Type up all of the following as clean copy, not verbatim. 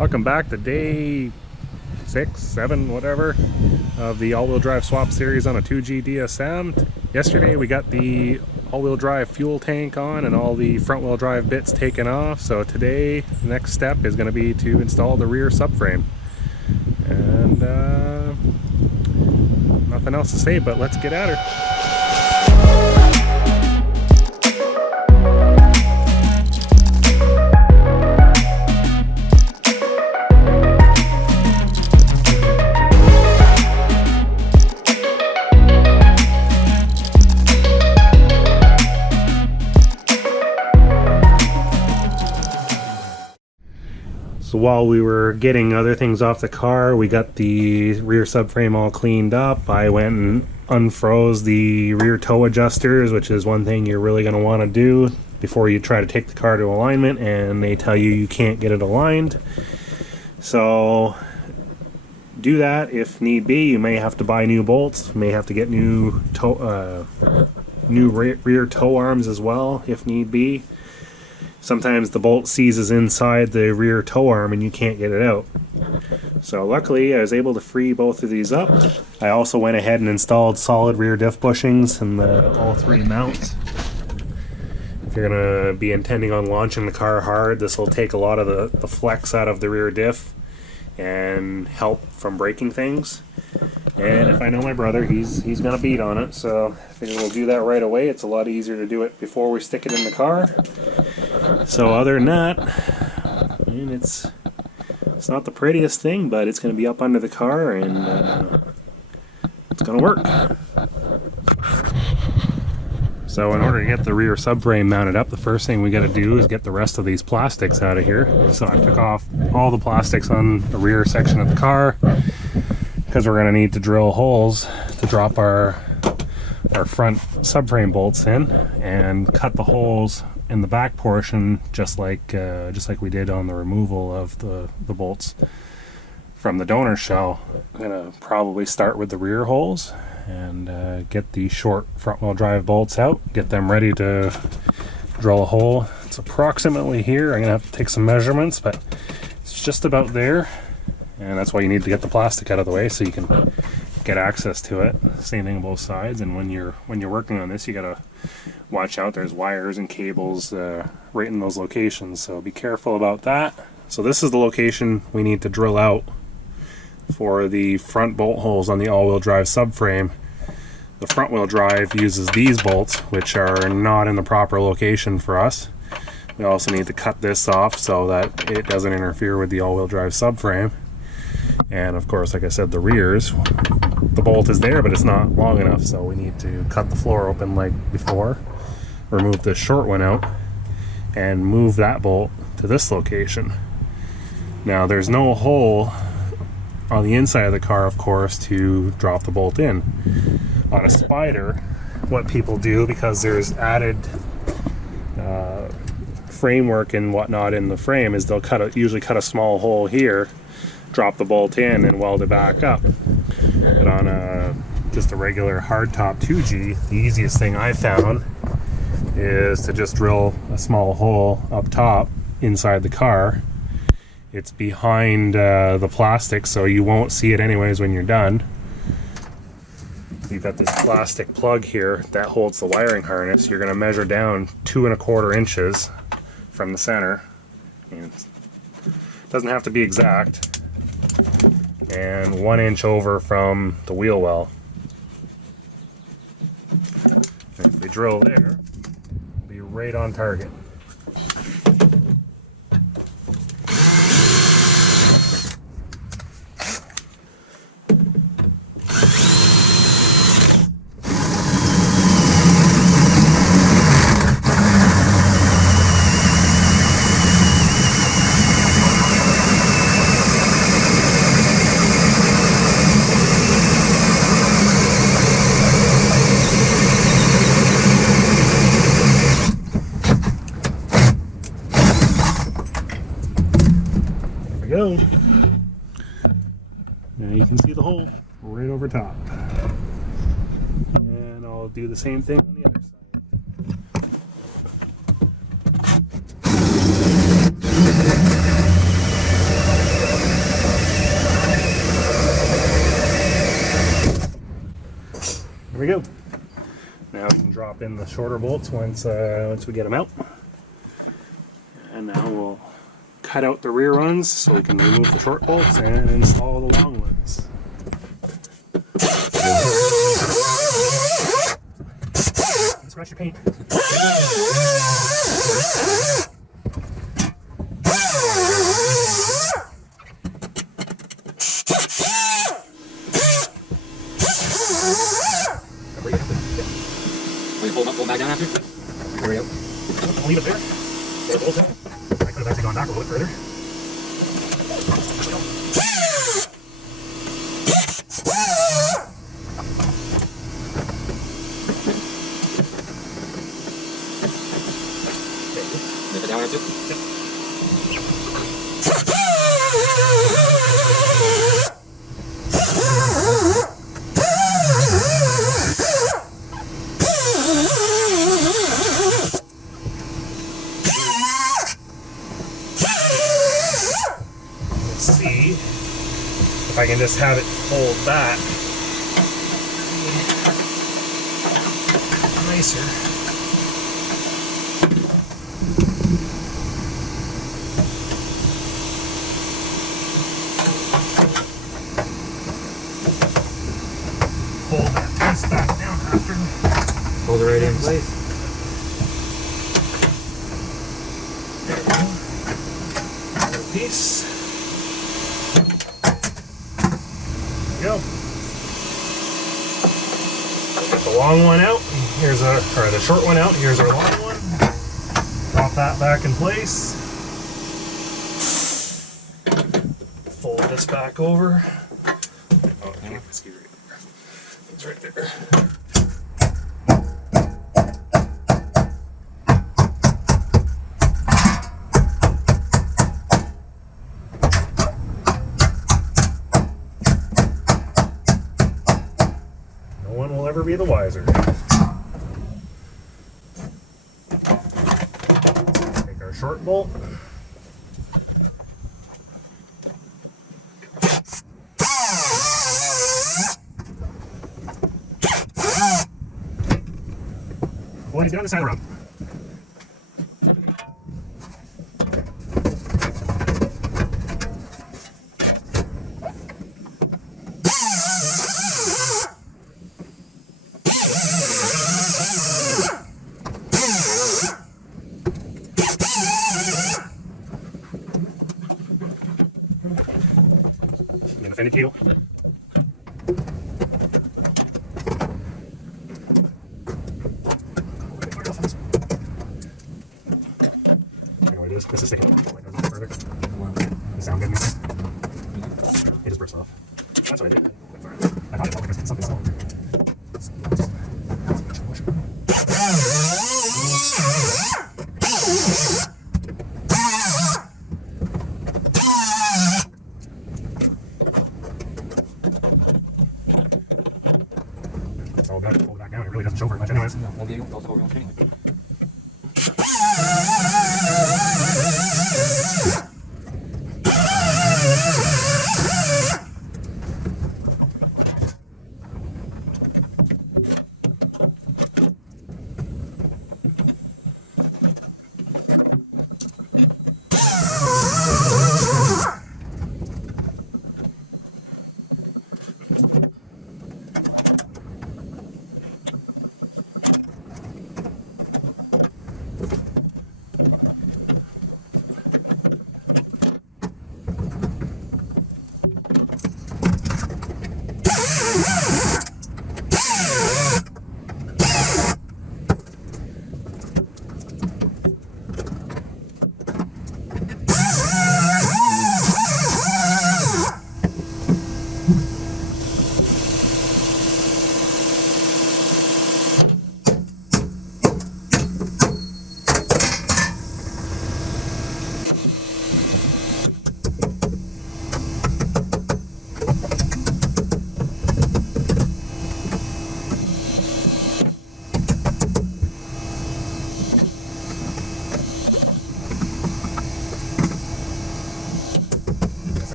Welcome back to day 6, 7, whatever of the all-wheel drive swap series on a 2G DSM. Yesterday we got the all-wheel drive fuel tank on and all the front-wheel drive bits taken off. So today, the next step is going to be to install the rear subframe. And nothing else to say, but let's get at her. So while we were getting other things off the car, we got the rear subframe all cleaned up. I went and unfroze the rear toe adjusters, which is one thing you're really going to want to do before you try to take the car to alignment, and they tell you can't get it aligned. So do that if need be. You may have to buy new bolts, you may have to get new rear toe arms as well if need be. Sometimes the bolt seizes inside the rear toe arm and you can't get it out. So luckily I was able to free both of these up. I also went ahead and installed solid rear diff bushings in all three mounts. If you're going to be intending on launching the car hard, this will take a lot of the flex out of the rear diff and help from breaking things. And if I know my brother, he's going to beat on it, so I figure we'll do that right away. It's a lot easier to do it before we stick it in the car. So other than that, I mean, it's not the prettiest thing, but it's going to be up under the car, and it's going to work. So in order to get the rear subframe mounted up, the first thing we got to do is get the rest of these plastics out of here. So I took off all the plastics on the rear section of the car, because we're going to need to drill holes to drop our front subframe bolts in, and cut the holes in the back portion just like we did on the removal of the bolts from the donor shell. I'm going to probably start with the rear holes and get the short front wheel drive bolts out, get them ready to drill a hole. It's approximately here. I'm going to have to take some measurements, but it's just about there. And that's why you need to get the plastic out of the way so you can get access to it. Same thing on both sides. And when you're working on this, you gotta watch out. There's wires and cables right in those locations, so be careful about that. So this is the location we need to drill out for the front bolt holes on the all-wheel drive subframe. The front wheel drive uses these bolts, which are not in the proper location for us. We also need to cut this off so that it doesn't interfere with the all-wheel drive subframe. And of course, like I said, the rears, the bolt is there, but it's not long enough, so we need to cut the floor open like before, remove the short one out, and move that bolt to this location. Now, there's no hole on the inside of the car, of course, to drop the bolt in. On a Spider, what people do, because there's added framework and whatnot in the frame, is they'll usually cut a small hole here, drop the bolt in, and weld it back up. But on just a regular hardtop 2G, the easiest thing I found is to just drill a small hole up top inside the car. It's behind the plastic, so you won't see it anyways when you're done. You've got this plastic plug here that holds the wiring harness. You're going to measure down 2 1/4 inches from the center. I mean, it doesn't have to be exact. And 1 inch over from the wheel well. And if we drill there, it'll be right on target. Go. Now you can see the hole right over top. And I'll do the same thing on the other side. go. Now we can drop in the shorter bolts once we get them out. And now we'll cut out the rear ones so we can remove the short bolts and install the long ones. Scratch your paint. Pull back down after? There we go. I'll leave it there. Get the bolts in. I could have actually gone back a little bit further. Nip it down after? See if I can just have it fold back nicer. Fold that piece back down after. Hold it right in place. There we go. Another piece. Go. Get the long one out. Here's the short one out. Here's our long one. Drop that back in place. Fold this back over. Oh, okay, let's get right there. It's right there. Ever be the wiser. Take our short bolt. Well, he's down the side of the rope. In the fender keel. This is sticking like a little further. The sound good. It just burst off. That's what I did. I thought it felt like something small. It's all back, pull it back down. It really doesn't show very much anyways. No, we'll do also real anyway.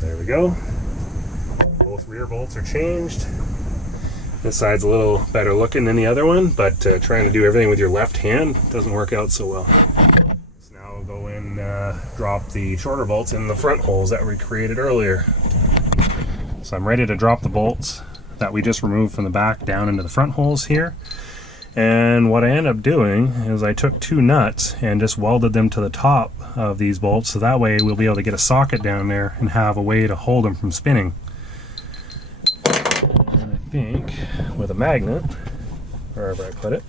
There we go. Both rear bolts are changed. This side's a little better looking than the other one, but trying to do everything with your left hand doesn't work out so well. So now we'll go in, drop the shorter bolts in the front holes that we created earlier. So I'm ready to drop the bolts that we just removed from the back down into the front holes here. And what I ended up doing is I took 2 nuts and just welded them to the top of these bolts, so that way we'll be able to get a socket down there and have a way to hold them from spinning. And I think with a magnet, wherever I put it,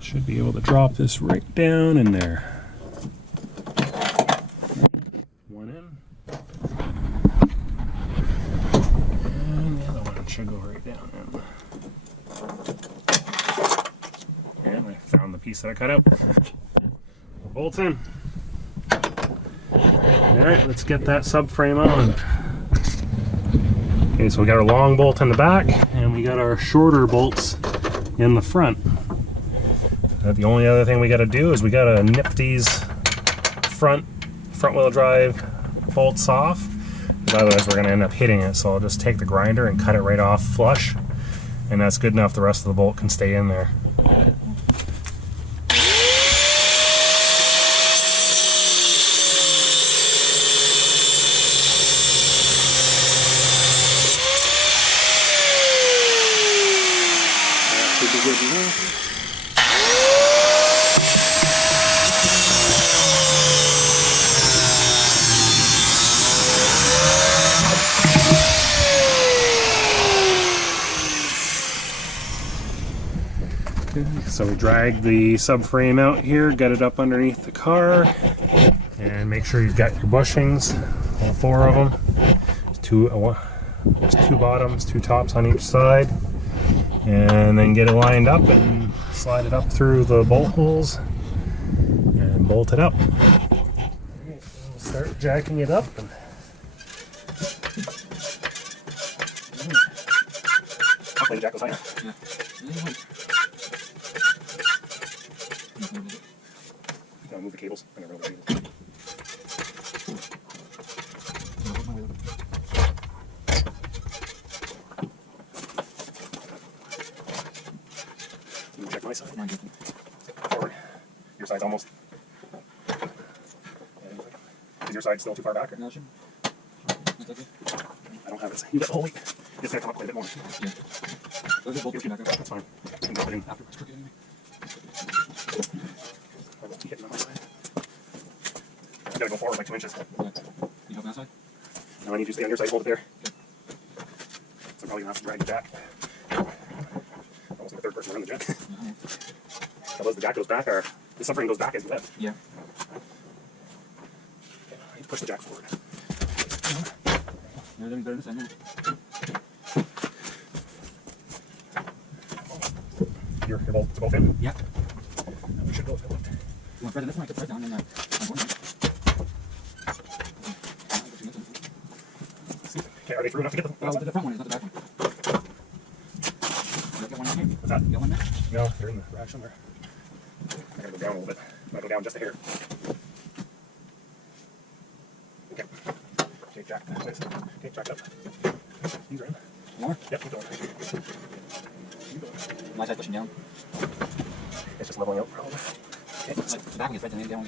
should be able to drop this right down in there. One in. And the other one should go right down in. And I found the piece that I cut out. Bolts in. Alright, let's get that subframe on. Okay, so we got our long bolt in the back, and we got our shorter bolts in the front. The only other thing we got to do is we got to nip these front wheel drive bolts off, otherwise we're going to end up hitting it. So I'll just take the grinder and cut it right off flush, and that's good enough. The rest of the bolt can stay in there. So we drag the subframe out here, get it up underneath the car, and make sure you've got your bushings, all 4 of them. There's 2 bottoms, 2 tops on each side, and then get it lined up and slide it up through the bolt holes and bolt it up. Okay, so we'll start jacking it up. Hopefully the jack goes higher. Yeah. Move the cables. I'm gonna roll the cables. Check my side. Forward. Your side's almost. Is your side still too far back? Or? No, sure. I don't have it. You got the whole weight. It's gonna come up quite a bit more. Yeah. That's fine. You can drop it in afterwards. I gotta go forward like 2 inches. Yeah. You help that side? No, I need you to stay on your side, hold it there. Okay. So I'm probably gonna have to drag the jack. Almost like a third person around the jack. Unless the jack goes back, or the subframe goes back as you lift. Yeah. I need to push the jack forward. Your bolt's both in? Yeah. We should both lift. You want to thread this one? I could thread down in there. Okay, are they through enough to get the front one? Is not the back one. Get one in here? What's that? Get one there? No, they're in the rack somewhere. I gotta go down a little bit. I might go down just a hair. Okay. Okay, jack. Okay, jack up. These are in. More? Yep, keep going. Keep going. My side pushing down. It's just leveling out probably. Okay, it's like the back gets right down. Down.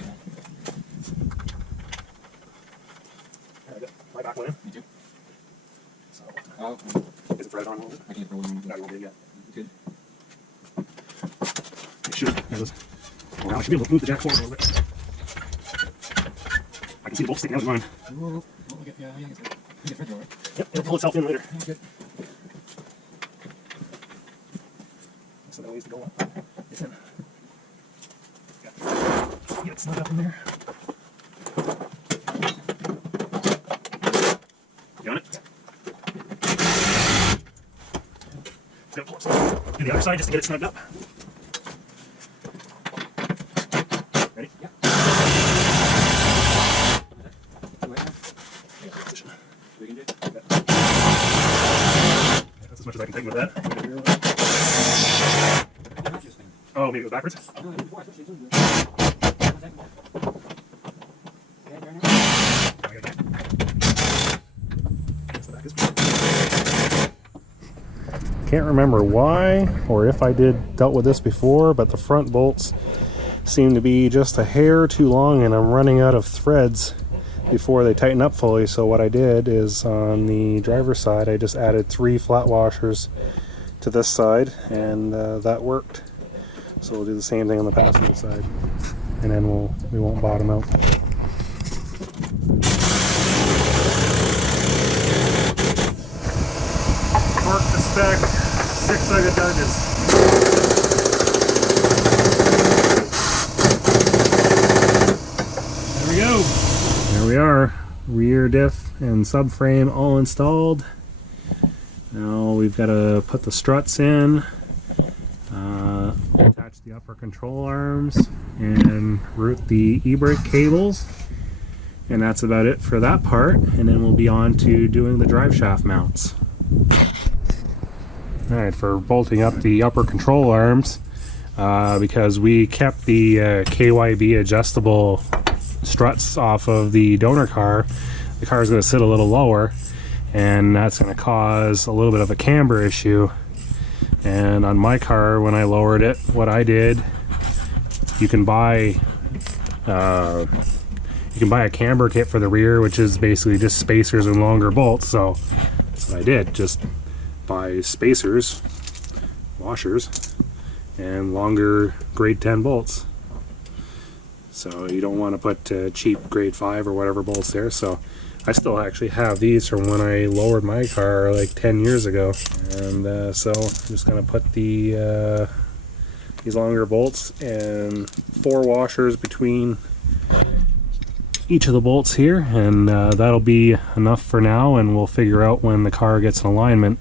My back went in. Me too. So, is it threaded on a little bit? I can't throw it on. Not a little bit yet. Good. It should. There it is. Well, I should be able to move the jack forward a little bit. I can see the bolt sticking out of mine. Yeah, I can thread it, right? Yep, it'll pull itself in later. Yeah, good. So that ways to go up. It's in. Get it snug up in there. You on it? It's gonna pull it. Do the other side just to get it snugged up. Ready? Yeah. That's as much as I can take with that. Oh, maybe it goes backwards? can't remember why or if I dealt with this before, but the front bolts seem to be just a hair too long and I'm running out of threads before they tighten up fully. So what I did is on the driver's side I just added 3 flat washers to this side, and that worked. So we'll do the same thing on the passenger side, and then we won't bottom out. Torque to spec, 6-legged Dodges. There we are, rear diff and subframe all installed. Now we've got to put the struts in, attach the upper control arms, and route the e-brake cables, and that's about it for that part. And then we'll be on to doing the drive shaft mounts. Alright, for bolting up the upper control arms, because we kept the KYB adjustable struts off of the donor car, the car is going to sit a little lower, and that's going to cause a little bit of a camber issue. And on my car, when I lowered it, what I did, you can buy a camber kit for the rear, which is basically just spacers and longer bolts. So that's what I did, just buy spacers, washers, and longer grade 10 bolts. So you don't want to put cheap grade 5 or whatever bolts there. So I still actually have these from when I lowered my car like 10 years ago. And so I'm just going to put these longer bolts and 4 washers between each of the bolts here, and that'll be enough for now, and we'll figure out when the car gets in alignment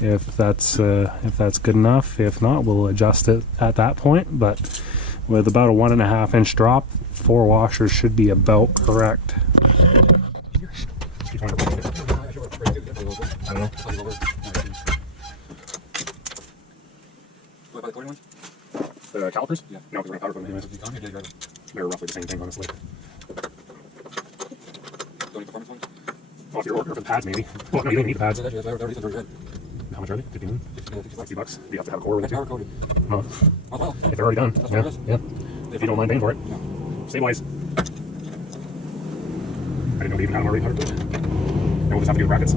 if that's good enough. If not, we'll adjust it at that point. But with about a 1.5 inch drop, 4 washers should be about correct. I don't know. The calipers? Yeah. No, because we're going to powder them anyways. They're roughly the same thing, honestly. Well, if you're ordering for the pads, maybe. Well, no, you don't need the pads. How much are they? 15? $60 bucks. Do you have to have a core with it? Oh. If they're already done. Yeah. Yeah. If you don't mind paying for it. Stay wise. I didn't know they even had them already powdered. And we'll just have to do brackets.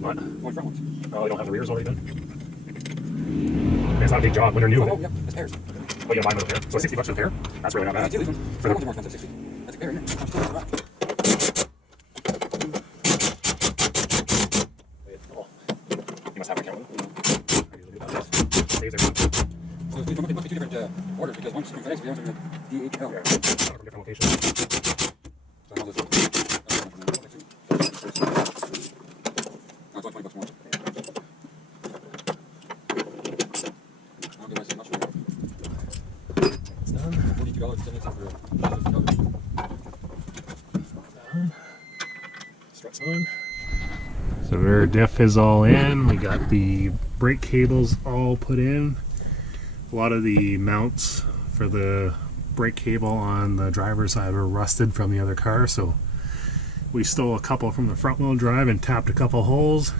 What? Oh, they don't have the rears already done? It's not a big job when they're new. Oh, yeah, it's pairs. Oh, you buy them with a pair? So $60 for the pair? That's really not bad. For the more expensive, 60. That's a pair, isn't it? You must have an account. Saves everything. So there must be 2 different orders, because one's from FedEx, the other's from the DHL. Yeah, from different locations. So how does it? No, it's only $20 more. I'll give myself much more. It's done. $42, struts on. So our diff is all in. We got the brake cables all put in. A lot of the mounts for the brake cable on the driver's side were rusted from the other car, so we stole a couple from the front wheel drive and tapped a couple holes.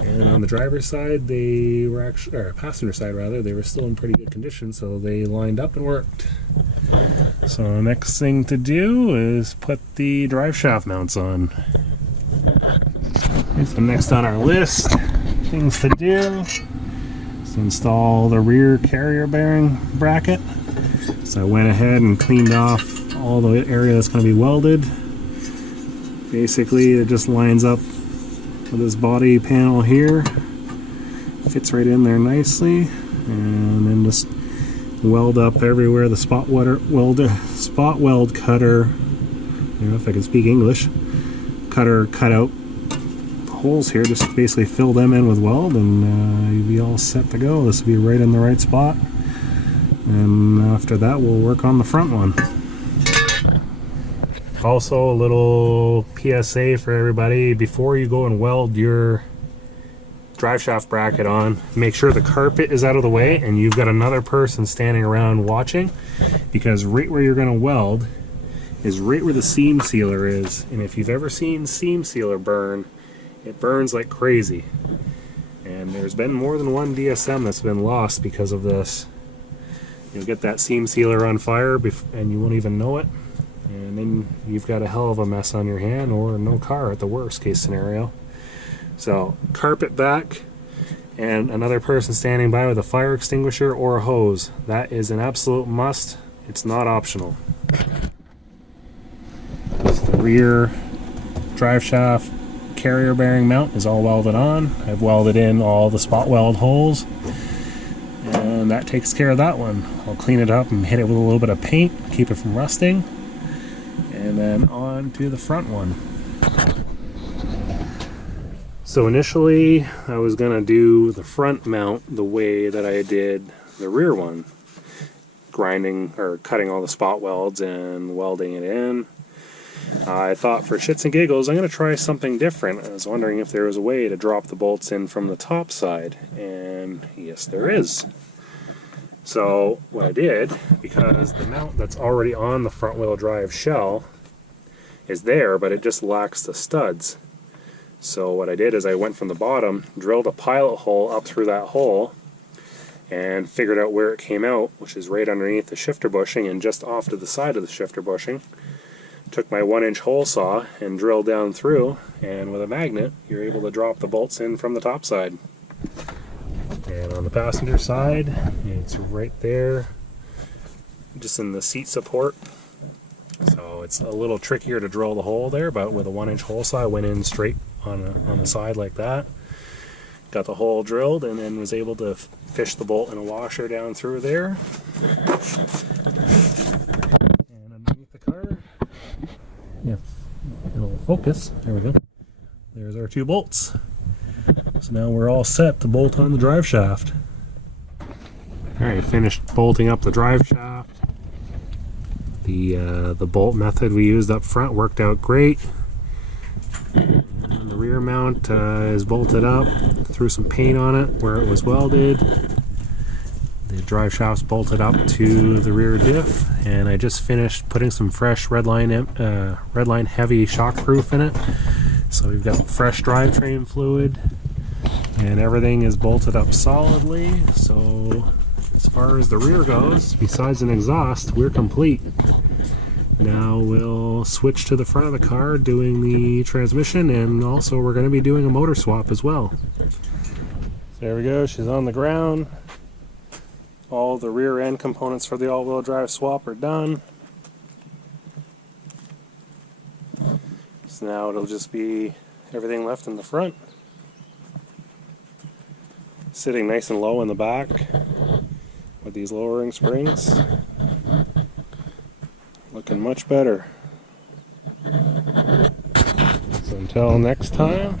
And on the driver's side, they were actually, or passenger side rather, they were still in pretty good condition, so they lined up and worked. So next thing to do is put the drive shaft mounts on. Okay, so next on our list, things to do is install the rear carrier bearing bracket. So I went ahead and cleaned off all the area that's going to be welded. Basically, it just lines up with this body panel here, fits right in there nicely, and then just weld up everywhere the spot weld cutter, I don't know if I can speak English, cutter cut out holes here. Just basically fill them in with weld, and you'll be all set to go. This will be right in the right spot, and after that we'll work on the front one. Also, a little PSA for everybody: before you go and weld your drive shaft bracket on, make sure the carpet is out of the way and you've got another person standing around watching, because right where you're going to weld is right where the seam sealer is. And if you've ever seen seam sealer burn, it burns like crazy. And there's been more than one DSM that's been lost because of this. You'll get that seam sealer on fire and you won't even know it. And then you've got a hell of a mess on your hand, or no car at the worst case scenario. So carpet back and another person standing by with a fire extinguisher or a hose. That is an absolute must. It's not optional. The rear drive shaft carrier bearing mount is all welded on. I've welded in all the spot weld holes, and that takes care of that one. I'll clean it up and hit it with a little bit of paint, keep it from rusting, and then on to the front one. So initially I was gonna do the front mount the way that I did the rear one, grinding or cutting all the spot welds and welding it in. I thought for shits and giggles I'm going to try something different. I was wondering if there was a way to drop the bolts in from the top side, and yes there is. So what I did, because the mount that's already on the front wheel drive shell is there, but it just lacks the studs. So what I did is I went from the bottom, drilled a pilot hole up through that hole, and figured out where it came out, which is right underneath the shifter bushing and just off to the side of the shifter bushing. Took my 1-inch hole saw and drilled down through, and with a magnet you're able to drop the bolts in from the top side. And on the passenger side, it's right there, just in the seat support. So it's a little trickier to drill the hole there, but with a 1-inch hole saw I went in straight on the side like that. Got the hole drilled and then was able to fish the bolt in a washer down through there. And underneath the car, yeah, it'll focus. There we go. There's our 2 bolts. So now we're all set to bolt on the drive shaft. Alright, finished bolting up the drive shaft. The bolt method we used up front worked out great. And the rear mount is bolted up. Threw some paint on it where it was welded. The drive shaft's bolted up to the rear diff, and I just finished putting some fresh Redline heavy shockproof in it. So we've got fresh drivetrain fluid, and everything is bolted up solidly. So as far as the rear goes, besides an exhaust, we're complete. Now we'll switch to the front of the car doing the transmission, and also we're going to be doing a motor swap as well. So there we go, she's on the ground. All the rear end components for the all-wheel drive swap are done. So now it'll just be everything left in the front. Sitting nice and low in the back with these lowering springs. Looking much better. So until next time,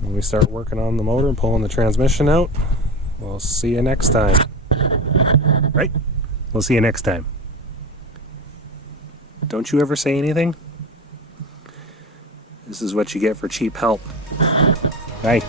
when we start working on the motor and pulling the transmission out, we'll see you next time. Right? We'll see you next time. Don't you ever say anything? This is what you get for cheap help. Bye.